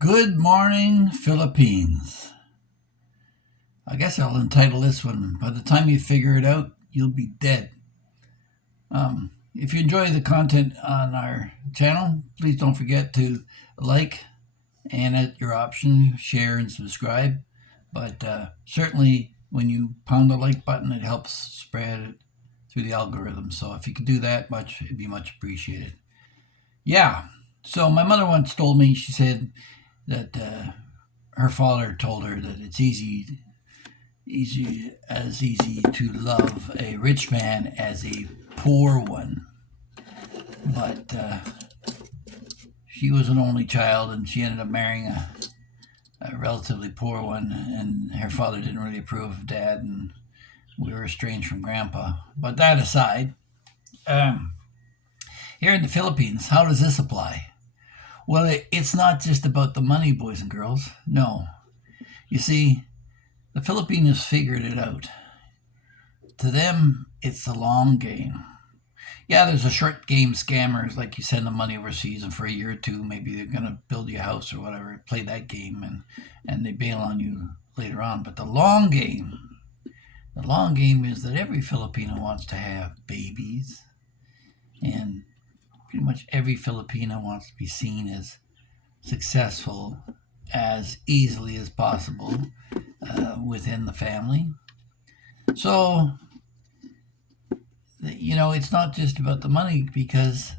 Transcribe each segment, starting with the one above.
Good morning, Philippines. I guess I'll entitle this one, By the Time You Figure It Out, You'll Be Dead. If you enjoy the content on our channel, please don't forget to like and at your option, share and subscribe. But certainly, when you pound the like button, it helps spread it through the algorithm. So if you could do that, it'd be much appreciated. Yeah. So my mother once told me, she said that her father told her that it's easy to love a rich man as a poor one. But she was an only child, and she ended up marrying a relatively poor one, and her father didn't really approve of dad, and we were estranged from grandpa. But that aside, um, here in the Philippines, how does this apply? Well, it's not just about the money, boys and girls. No. You see, the Filipinos figured it out. To them, it's the long game. Yeah, there's a short game scammers, like you send them money overseas, and for a year or two, maybe they're going to build you a house or whatever, play that game, and they bail on you later on. But the long game is that every Filipino wants to have babies, and pretty much every Filipino wants to be seen as successful as easily as possible within the family. So, it's not just about the money, because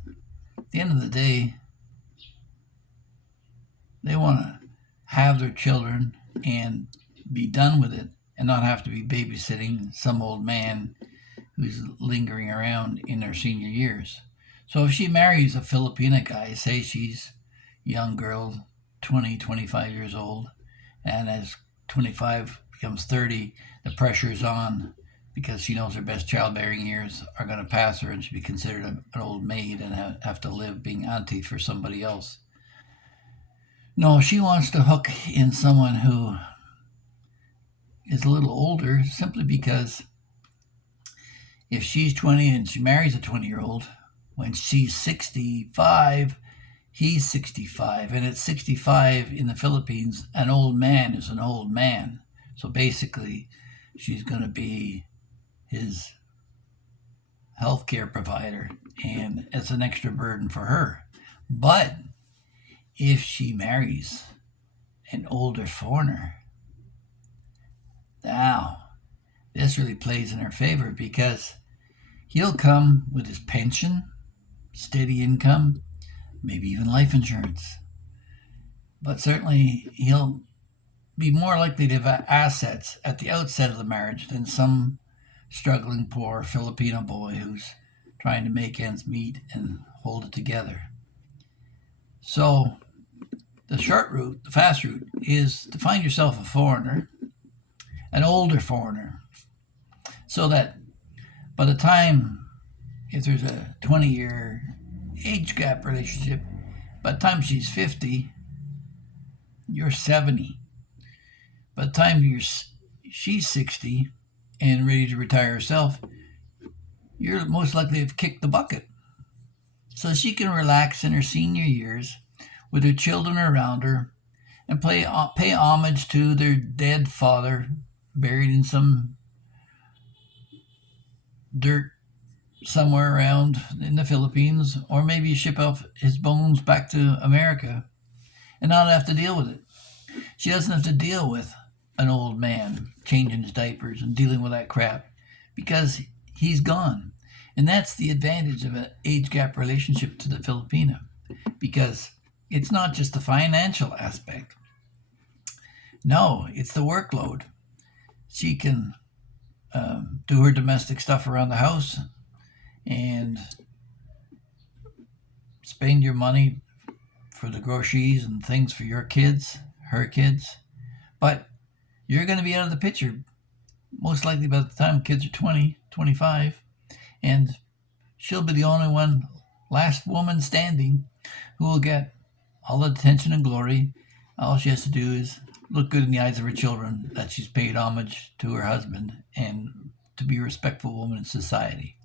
at the end of the day, they want to have their children and be done with it and not have to be babysitting some old man who's lingering around in their senior years. So if she marries a Filipina guy, say she's a young girl, 20, 25 years old, and as 25 becomes 30, the pressure's on because she knows her best childbearing years are going to pass her, and she'll be considered an old maid and have to live being auntie for somebody else. No, she wants to hook in someone who is a little older, simply because if she's 20 and she marries a 20-year-old, when she's 65, he's 65. And at 65 in the Philippines, an old man is an old man. So basically, she's going to be his healthcare provider, and it's an extra burden for her. But if she marries an older foreigner, now this really plays in her favor, because he'll come with his pension, steady income, maybe even life insurance. But certainly he'll be more likely to have assets at the outset of the marriage than some struggling poor Filipino boy who's trying to make ends meet and hold it together. So the short route, the fast route, is to find yourself a foreigner, an older foreigner, so that by the time, if there's a 20-year age gap relationship, by the time she's 50, you're 70. By the time she's 60 and ready to retire herself, you're most likely to have kicked the bucket. So she can relax in her senior years with her children around her and pay homage to their dead father buried in some dirt somewhere around in the Philippines, or maybe ship off his bones back to America and not have to deal with it. She doesn't have to deal with an old man changing his diapers and dealing with that crap, because he's gone. And that's the advantage of an age gap relationship to the Filipino, because it's not just the financial aspect. No, it's the workload. She can do her domestic stuff around the house and spend your money for the groceries and things for your kids, her kids. But you're going to be out of the picture most likely by the time kids are 20, 25, and she'll be the only one, last woman standing, who will get all the attention and glory. All she has to do is look good in the eyes of her children that she's paid homage to her husband and to be a respectful woman in society.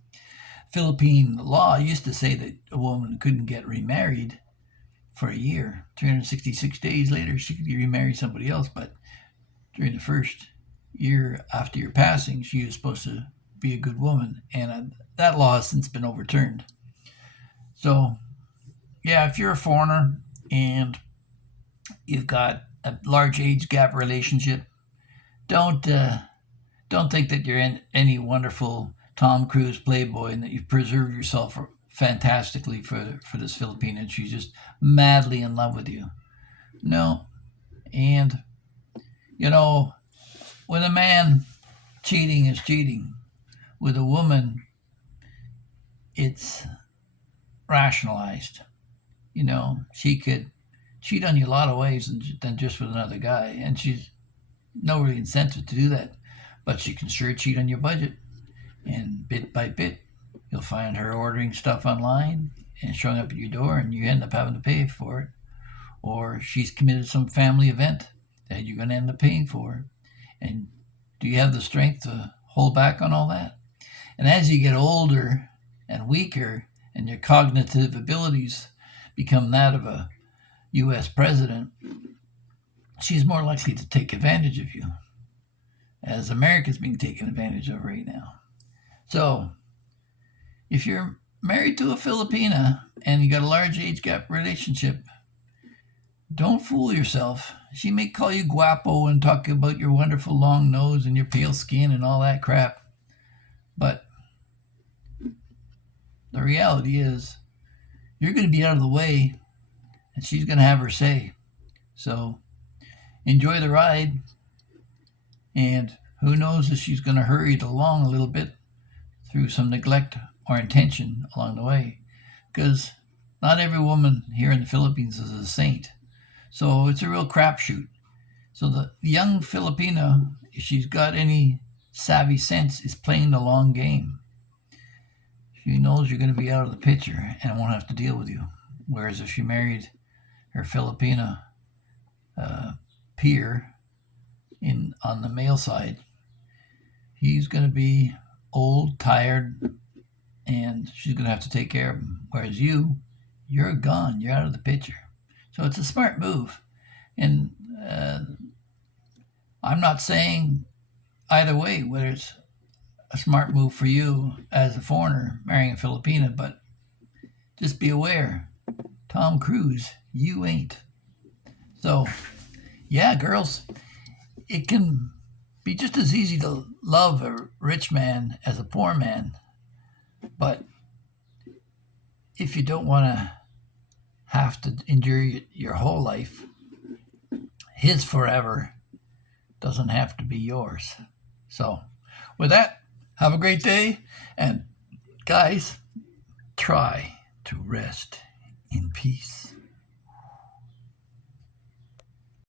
Philippine law used to say that a woman couldn't get remarried for a year. 366 days later, she could remarry somebody else, but during the first year after your passing, she was supposed to be a good woman, and that law has since been overturned. So, yeah, if you're a foreigner and you've got a large age gap relationship, don't don't think that you're in any wonderful Tom Cruise playboy and that you've preserved yourself fantastically for this Filipina and she's just madly in love with you. No, and you know with a man, cheating is cheating. With a woman, it's rationalized. She could cheat on you a lot of ways than just with another guy, and she's no really incentive to do that. But she can sure cheat on your budget, and bit by bit, you'll find her ordering stuff online and showing up at your door, and you end up having to pay for it. Or she's committed some family event that you're going to end up paying for. And do you have the strength to hold back on all that? And as you get older and weaker, and your cognitive abilities become that of a U.S. president, she's more likely to take advantage of you, as America's being taken advantage of right now. So, if you're married to a Filipina and you got a large age gap relationship, don't fool yourself. She may call you guapo and talk about your wonderful long nose and your pale skin and all that crap. But the reality is, you're going to be out of the way and she's going to have her say. So, enjoy the ride. And who knows if she's going to hurry it along a little bit through some neglect or intention along the way. Because not every woman here in the Philippines is a saint. So it's a real crapshoot. So the young Filipina, if she's got any savvy sense, is playing the long game. She knows you're going to be out of the picture and won't have to deal with you. Whereas if she married her Filipina peer on the male side, he's going to be old, tired, and she's going to have to take care of him. Whereas you're gone. You're out of the picture. So it's a smart move. And I'm not saying either way whether it's a smart move for you as a foreigner marrying a Filipina, but just be aware, Tom Cruise, you ain't. So, yeah, girls, it can be just as easy to love a rich man as a poor man. But if you don't want to have to endure your whole life, his forever doesn't have to be yours. So, with that, have a great day. And guys, try to rest in peace.